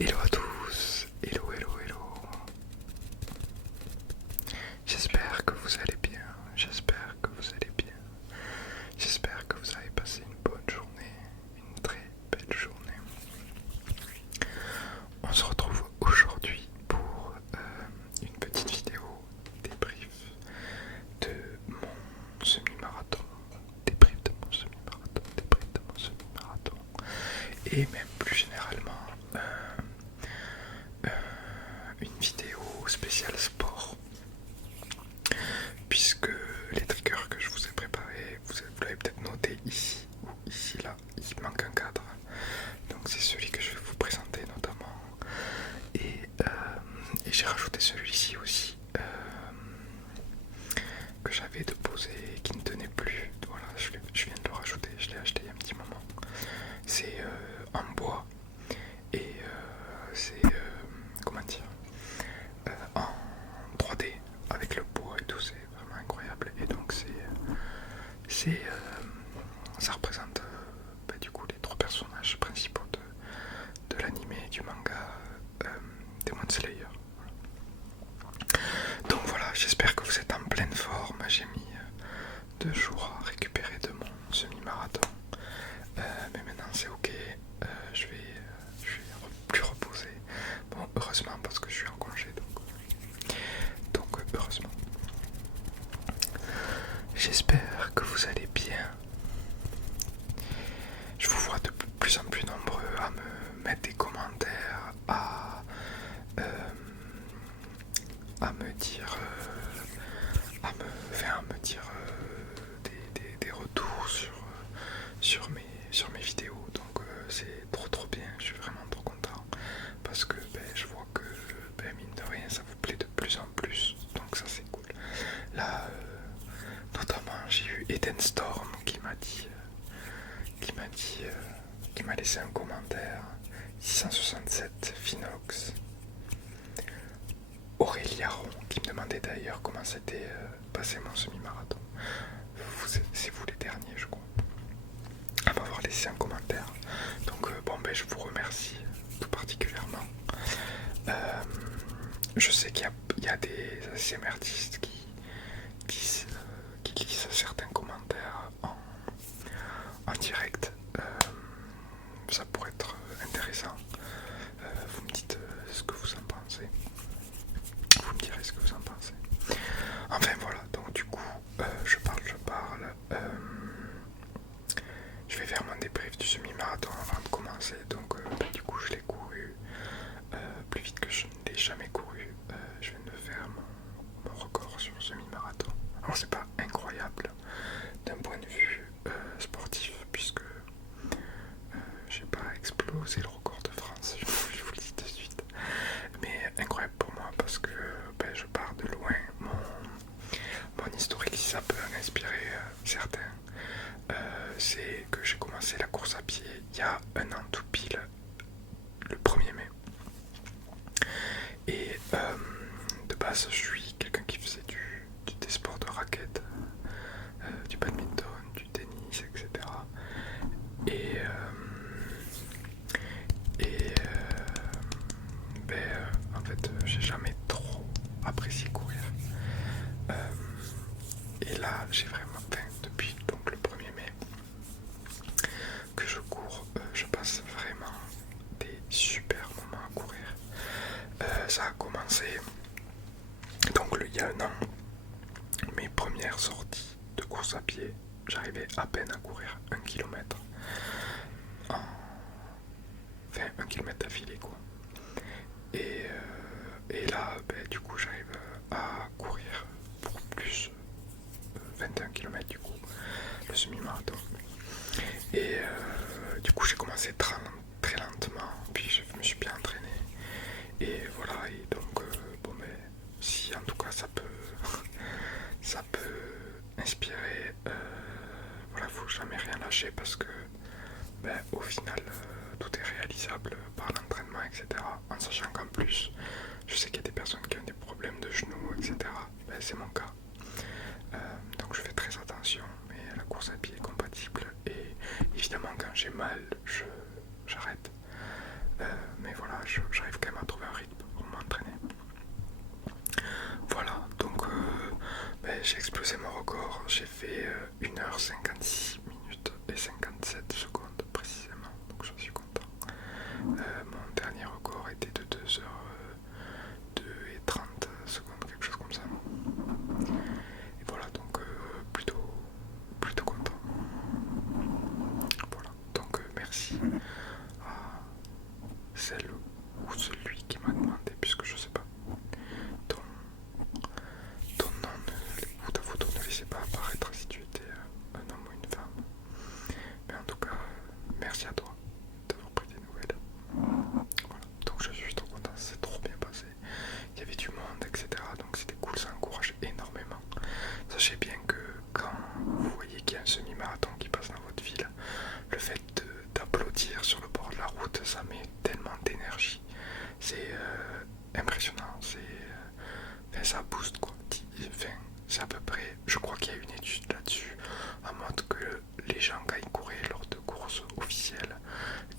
Hello à tous, hello, hello, hello. J'espère que vous allez bien, j'espère que vous allez bien. J'espère que vous avez passé une bonne journée, une très belle journée. On se retrouve aujourd'hui pour une petite vidéo débrief de mon semi-marathon. Débrief de mon semi-marathon, débrief de mon semi-marathon. Et même plus généralement, une vidéo spéciale sport, puisque les triggers que je vous ai préparés, vous l'avez peut-être noté ici ou ici là, il manque un cadre, donc c'est celui que je vais vous présenter notamment, et j'ai rajouté celui-ci aussi que j'avais déposé et qui ne tenait plus. Voilà, je viens de le rajouter, je l'ai acheté il y a un petit moment. C'est en bois et c'est comment dire, en 3D avec le bois et tout, c'est vraiment incroyable. Et donc ça représente du coup les trois personnages principaux de l'anime et du manga Demon Slayer. Donc voilà, j'espère que vous êtes en pleine forme. J'ai mis 2 jours à récupérer de mon semi-marathon, mais maintenant c'est ok. Je vais plus reposer. Bon, heureusement, parce que je suis en congé, donc heureusement. J'espère que vous allez bien. Je vous vois de plus en plus nombreux à me mettre des commentaires, à me dire, me dire des retours sur mes vidéos. Donc c'est trop bien. Je suis vraiment trop content parce que je vois que mine de rien ça vous plaît de plus en plus. Donc ça c'est cool. Là, notamment j'ai eu Eden Storm qui m'a laissé un commentaire. 667 Finox. Aurélia Ron qui me demandait d'ailleurs comment s'était passé mon semi-marathon. C'est vous les derniers, je crois, à m'avoir laissé un commentaire. Donc je vous remercie tout particulièrement. Je sais qu'il y a des ASMR artistes qui lisent certains commentaires en direct. Ça pourrait être intéressant. Vous me dites ce que vous en pensez. Vous me direz ce que vous en pensez. Enfin voilà, donc du coup, je parle. Je vais faire mon débrief du semi-marathon avant de commencer. Donc du coup, je l'ai couru plus vite que je ne l'ai jamais couru. Je viens de faire mon record sur semi-marathon. Alors c'est pas incroyable d'un point de vue sportif, puisque j'ai pas explosé le record de France, je vous le dis de suite. Mais incroyable pour moi parce que je pars de loin. Mon historique, si ça peut en inspirer certains, c'est que j'ai commencé la course à pied il y a un an tout pile, le 1er mai. Et de base, je suis quelqu'un qui faisait des sports de raquettes, du badminton, du tennis, etc. Et en fait, j'ai jamais trop apprécié courir. Et là, j'ai vraiment, depuis donc le 1er mai que je cours, je passe vraiment des super moments à courir. Ça a commencé donc il y a un an, mes premières sorties de course à pied, j'arrivais à peine à courir 1 km. Enfin, 1 km d'affilée quoi. Et là, du coup, j'arrive à courir pour plus 21 km du coup, le semi-marathon. Et du coup, j'ai commencé très lentement, puis je me suis bien entraîné. Et voilà, et donc, si en tout cas ça peut, ça peut inspirer, voilà, faut jamais rien lâcher parce que, au final, tout est réalisable par l'entraînement, etc. En sachant qu'en plus, je sais qu'il y a des personnes qui ont des problèmes de genoux, etc. C'est mon cas. Donc je fais très attention, mais la course à pied est compatible. Et évidemment, quand j'ai mal, j'arrête. Mais voilà, j'arrive quand même à trouver un rythme pour m'entraîner. Voilà, donc j'ai explosé mon record, j'ai fait 1h56 minutes et 57 secondes précisément, donc j'en suis content. Mon dernier record était de 2h02 et 30 secondes, quelque chose comme ça. Et voilà, donc plutôt content. Voilà, donc merci à celle ou celui qui m'a demandé, puisque je sais pas, ton nom ou ta photo ne laissait pas apparaître si tu étais un homme ou une femme. Mais en tout cas, merci à toi d'avoir pris des nouvelles. Voilà, donc je suis trop content, c'est trop bien passé. Il y avait du monde, etc. Donc c'était cool, ça encourage énormément. Sachez bien que quand vous voyez qu'il y a un semi-marathon qui passe dans votre ville, le fait d'applaudir sur le bord de la route, ça met tellement d'énergie. C'est impressionnant, ça booste quoi. Enfin, c'est à peu près, je crois qu'il y a une étude là-dessus, en mode que les gens quand ils couraient lors de courses officielles,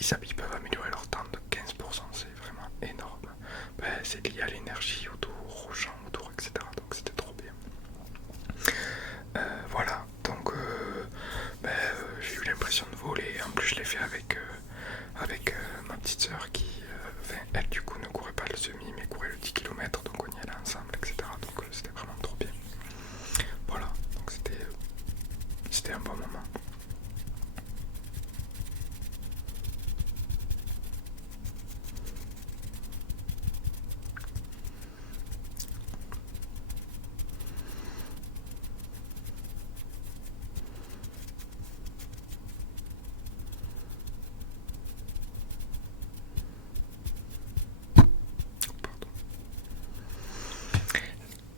ils peuvent améliorer leur temps de 15%, c'est vraiment énorme. C'est lié à l'énergie autour, aux gens autour, etc. Donc c'était trop bien. Voilà, donc j'ai eu l'impression de voler. En plus je l'ai fait avec ma petite soeur qui, elle du coup ne courait pas le semi mais courait le 10 km, donc on y allait ensemble, etc. Donc c'était vraiment trop bien. Voilà, donc c'était un bon moment. Pardon.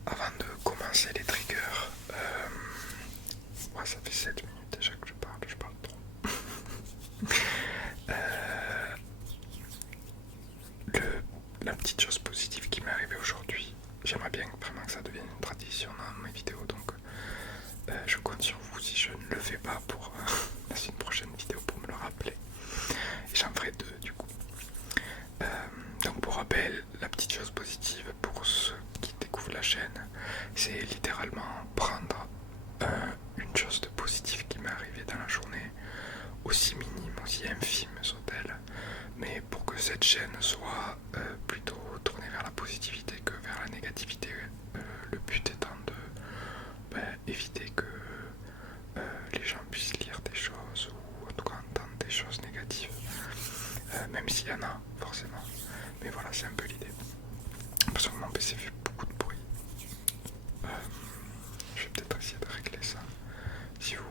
Avant de commencer les triggers, ça fait 7 minutes déjà que je parle trop. La petite chose positive qui m'est arrivée aujourd'hui, j'aimerais bien vraiment que ça devienne une tradition dans mes vidéos, donc je compte sur vous si je ne le fais pas pour dans une prochaine vidéo pour me le rappeler. Et j'en ferai 2 du coup. Donc pour rappel, la petite chose positive pour ceux qui découvrent la chaîne, c'est littéralement prendre une chose de positive qui m'est arrivée dans la journée, aussi minime, aussi infime soit-elle, mais pour que cette chaîne soit plutôt tournée vers la positivité que vers la négativité, le but étant de éviter que les gens puissent lire des choses ou en tout cas entendre des choses négatives, même s'il y en a forcément, mais voilà, c'est un peu l'idée. Parce que mon PC fait beaucoup de bruit. Je vais peut-être essayer de régler ça. Si vous,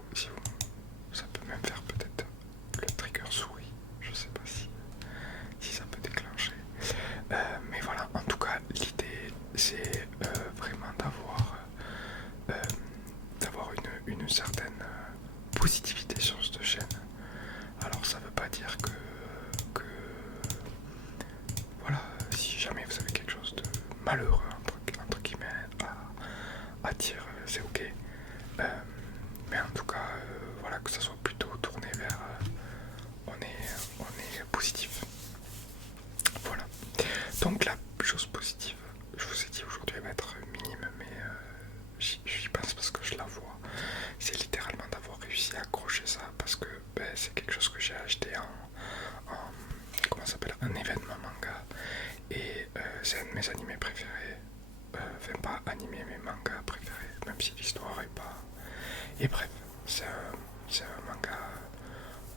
ça peut même faire peut-être le trigger souris. Je sais pas si ça peut déclencher. Mais voilà, en tout cas, l'idée c'est vraiment d'avoir une certaine positivité sur cette chaîne. Alors ça veut pas dire que voilà, si jamais vous avez quelque chose de malheureux entre guillemets à dire, c'est ok. Mais en tout cas, voilà, que ça soit plutôt tourné vers on est positif. Voilà. Donc la chose positive, je vous ai dit aujourd'hui, elle va être minime, mais j'y pense parce que je la vois. C'est littéralement d'avoir réussi à accrocher ça parce que c'est quelque chose que j'ai acheté en comment ça s'appelle, un événement manga, et c'est un de mes animés préférés. Enfin pas animé mais manga préféré, même si l'histoire est pas. Et bref, c'est un manga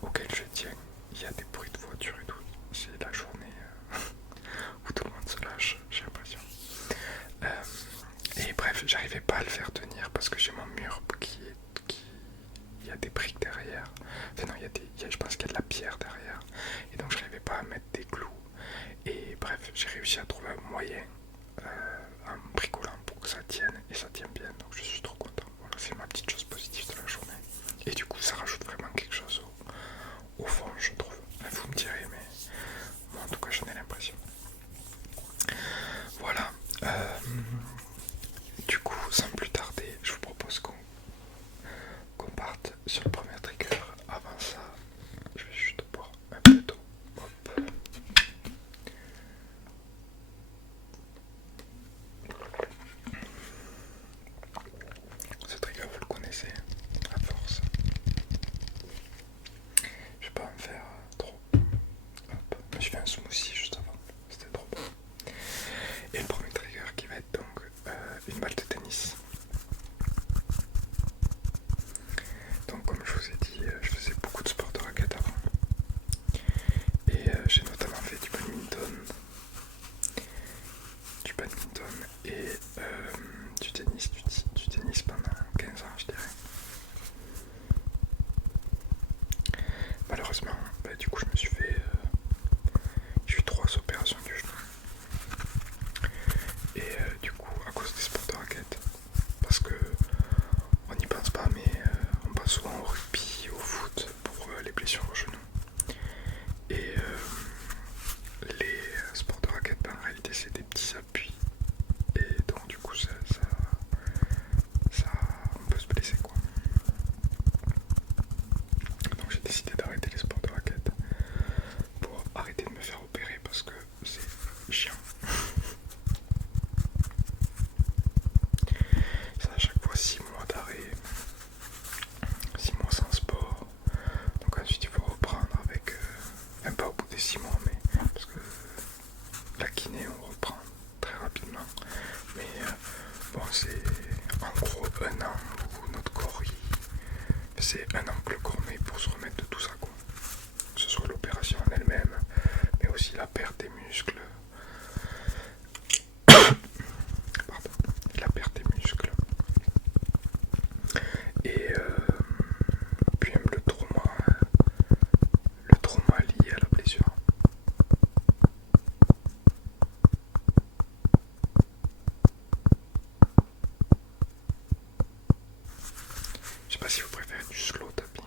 auquel je tiens. Il y a des bruits de voiture et tout. C'est la journée où tout le monde se lâche, j'ai l'impression. Et bref, j'arrivais pas à le faire tenir parce que j'ai mon mur qui il y a des briques derrière. Enfin non, je pense qu'il y a de la pierre derrière. Et donc j'arrivais pas à mettre des clous. Et bref, j'ai réussi à trouver un moyen en bricolant pour que ça tienne, et ça tient bien, donc je suis trop content. Voilà, c'est ma petite chose positive de la journée. Et du coup, ça rajoute vraiment quelque chose au fond, je trouve. Vous me direz, mais moi en tout cas, j'en ai l'impression. Voilà. Du coup, sans plus tarder, je vous propose qu'on parte sur le premier trigger. Avant ça, je vais juste boire un peu d'eau. Hop. un smoothie juste avant. C'était trop bon. Et le premier trigger qui va être donc une balle de tennis. Donc comme je vous ai dit, je faisais beaucoup de sport de raquette avant. Et j'ai notamment fait du badminton et du tennis pendant 15 ans, je dirais. Malheureusement, du coup, je me suis fait. J'ai eu 3 opérations du genou. Et du coup, à cause des sports de raquette, parce que on n'y pense pas, mais on pense souvent au rugby, au foot pour les blessures au genou. Et les sports de raquette, en réalité, c'est des petits appuis. Et donc, du coup, on peut se blesser, quoi. Donc, j'ai décidé d'arrêter les sports de raquette pour arrêter de me faire opérer parce que c'est chiant. Ça, à chaque fois 6 mois d'arrêt, 6 mois sans sport. Donc ensuite il faut reprendre avec, même pas au bout des 6 mois, mais parce que la kiné on reprend très rapidement. Mais bon, c'est en gros un an où notre corps, c'est un an que le corps met pour se remettre de tout ça, quoi. Que ce soit l'opération en elle-même, mais aussi la perte des muscles. Pardon, la perte des muscles. Et puis même le trauma lié à la blessure. Je sais pas si vous préférez du slow tapping.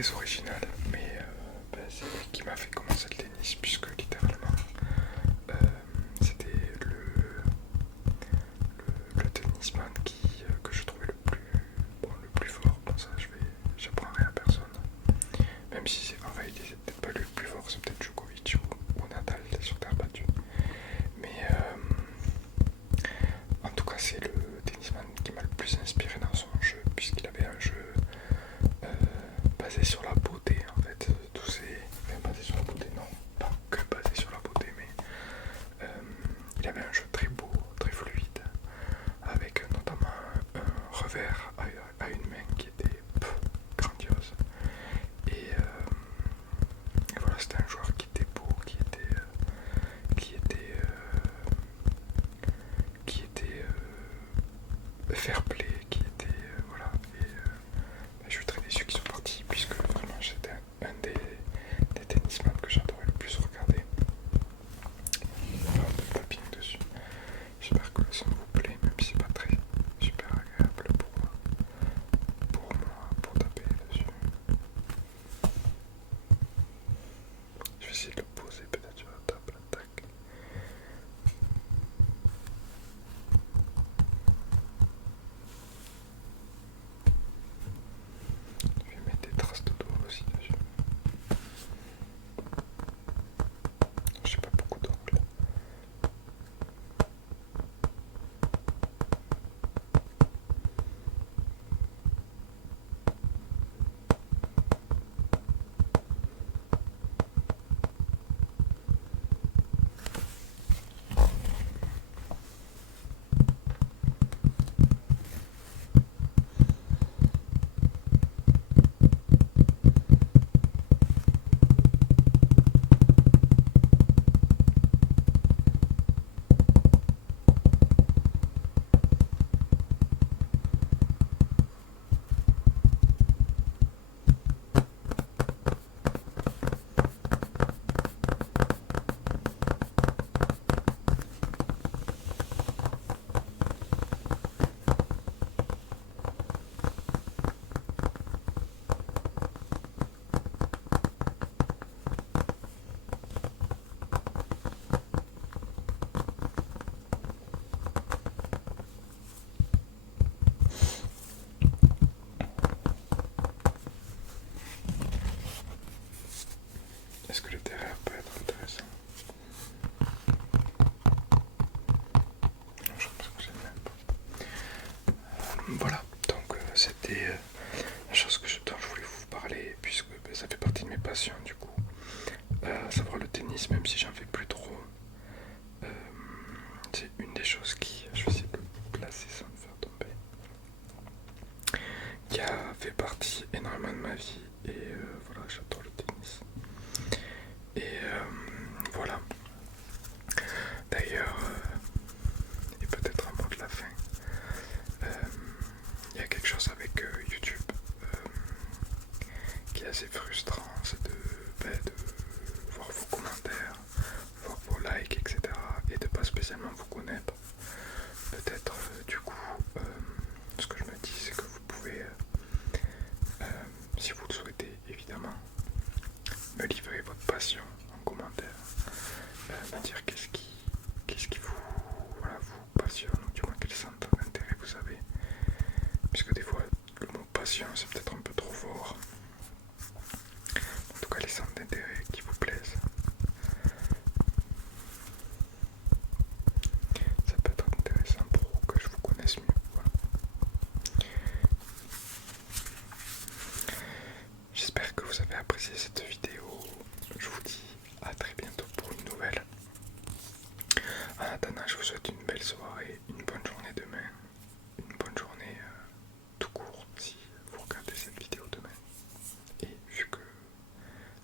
très original, mais c'est lui qui m'a fait commencer le tennis, puisque littéralement euh, c'était le tennisman que je trouvais le plus fort. Bon, ça, j'apprends rien à personne. Même si en réalité c'est peut-être pas lui le plus fort, c'est peut-être Djokovic ou Nadal sur terre battue. Mais en tout cas, c'est le tennisman qui m'a le plus inspiré dans son jeu, puisqu'il avait un jeu basé sur la beauté en fait. Basé sur la beauté, non, pas que basé sur la beauté, mais il avait un jeu très beau, très fluide, avec notamment un revers à une main qui était grandiose. Et voilà, c'était un joueur qui était beau, qui était fair play, qui était voilà. Et je suis très déçu qu'ils soient partis, puisque vraiment c'était un des tennisman que j'adorais le plus regarder. Voilà, un peu de tapping dessus. J'espère que le son vous plaît, même si c'est pas très super agréable pour taper dessus. Je vais essayer de le poser peut-être sur la table, tac. Je vais mettre des traces de doigts aussi dessus. J'ai pas beaucoup d'ongles. Est-ce que le derrière peut être intéressant? Non, je pense que c'est le même pas. Voilà, donc c'était la chose dont je voulais vous parler, puisque ça fait partie de mes passions du coup. À savoir le tennis, même si j'en fais plus trop. C'est une des choses je vais essayer de le placer sans me faire tomber, qui a fait partie énormément de ma vie. Et voilà, j'adore le tennis. Et voilà. D'ailleurs, et peut-être un mot de la fin, il y a quelque chose avec YouTube qui est assez frustrant, c'est de voir vos commentaires, voir vos likes, etc. et de pas spécialement vous connaître. Peut-être du coup, ce que je me dis, c'est que vous pouvez, si vous le souhaitez évidemment, me livrer votre passion en commentaire, me dire qu'est-ce qui vous passionne, ou du moins quel centre d'intérêt vous avez, puisque des fois le mot passion c'est peut-être un peu trop fort. En tout cas, les centres d'intérêt qui vous plaisent, ça peut être intéressant pour que je vous connaisse mieux. Voilà. J'espère que vous avez apprécié cette vidéo. Je vous dis à très bientôt pour une nouvelle. En attendant, je vous souhaite une belle soirée, une bonne journée demain, une bonne journée tout court si vous regardez cette vidéo demain. Et vu que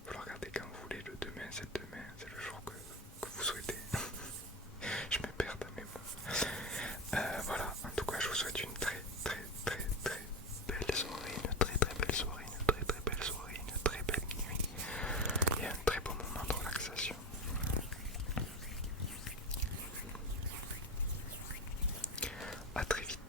vous le regardez quand vous voulez, le demain, c'est le jour que vous souhaitez. Je me perds dans mes mots. Voilà, en tout cas, je vous souhaite une très belle soirée, une très belle soirée, une très belle soirée, une très belle nuit et un très bon moment de relaxation. A très vite.